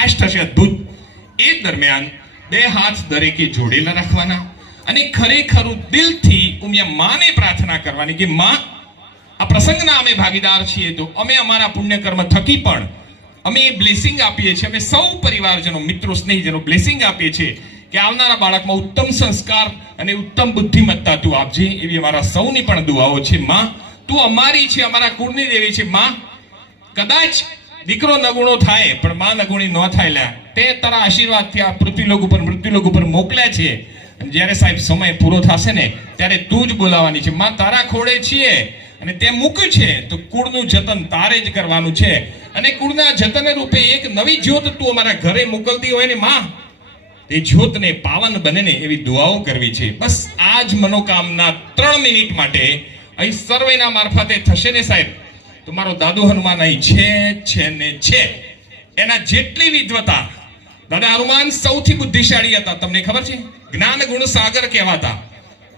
Fast થશે, અદ્ભુત. એ દરમિયાન બે હાથ દરેકે જોડેલા રાખવાના અને ખરેખર દિલથી ઉમિયા માને પ્રાર્થના કરવાની કે માં, આ પ્રસંગના અમે ભાગીદાર છીએ, તો અમે અમારા પુણ્ય કર્મ થકી પણ અમે બ્લેસિંગ આપીએ છીએ, અમે સૌ પરિવારજનો, મિત્રો, સ્નેહીજનો બ્લેસિંગ આપીએ છીએ કે આવનારા બાળકમાં ઉત્તમ સંસ્કાર અને ઉત્તમ બુદ્ધિમત્તા તું આપજે. એવી અમારા સૌની પણ દુઆઓ છે. માં, તું અમારી છે, અમારા કુળની દેવી છે. માં, કદાચ દીકરો નગુણો થાય પણ માં નગુણી ન થાય લ્યા, તે તારા આશીર્વાદથી આ પૃથ્વીલોક ઉપર મૃત્યુલોક ઉપર મોકલ્યા છે. જ્યારે સાહેબ સમય પૂરો થશે ને ત્યારે તું જ બોલાવાની છે. માં, તારા ખોળે છીએ અને તે મૂક્યું છે તો કુળનું જતન તારે જ કરવાનું છે. અને કુળના જતન રૂપે એક નવી જ્યોત તું અમારા ઘરે મોકલતી હોય ને માં, એ જ્યોતને પાવન બને ને એવી દુઆઓ કરવી છે. બસ આ જ મનોકામના 3 મિનિટ માટે અહીં સર્વેના મારફતે થશે ને સાહેબ, તો મારો દાદુ હનુમાન અહીં છે ને છે. એના જેટલી વિદ્વતા, દાદા હનુમાન સૌથી બુદ્ધિશાળી હતા. તમને ખબર છે, જ્ઞાન ગુણ સાગર કહેવાતા,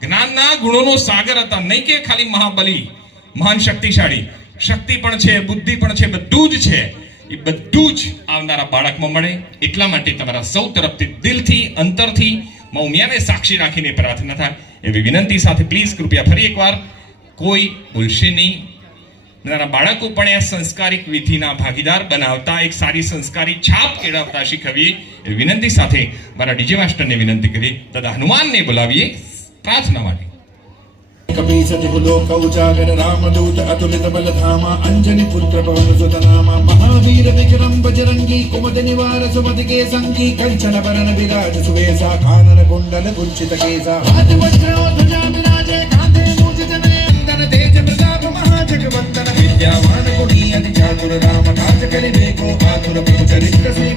જ્ઞાનના ગુણોનો સાગર હતા. નહીં કે ખાલી મહાબલી, મહાન શક્તિશાળી, શક્તિ પણ છે, બુદ્ધિ પણ છે, બધું જ છે. એ બધું જ આવનારા બાળકમાં મળે. એટલા માટે તમારા સૌ તરફથી દિલથી, અંતરથી માં ઉમિયાને સાક્ષી રાખીને પ્રાર્થના થાય એવી વિનંતી સાથે પ્લીઝ કૃપયા ફરી એકવાર કોઈ ભૂલશે નહીં. નાના બાળકો પણ આ સંસ્કારિક વિધિના ભાગીદાર બનાવતા, એક સારી સંસ્કારી છાપ કેળવતા શીખવીએ એવી વિનંતી સાથે મારા ડીજે માસ્ટરને વિનંતી કરી દાદા હનુમાનને બોલાવીએ પ્રાર્થના માટે. कपीसति लोक उजागर रामदूत अतुलित बल धामा अंजनी पुत्र पवन सुत नामा महावीर विक्रम बजरंगी कुमद निवार सुमति के संगी कंचन वरण विराज सुवेसा कानन कुंडल कुंचित केसा हाथ वज्र ध्वजा विराजे कांधे मूज जनेंदन तेज प्रताप महाजगवंदन विद्यावान गुणी अति चातुर राम काज करिबेको आतुर प्रभु चरित्र से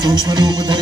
सूक्ष्म रूप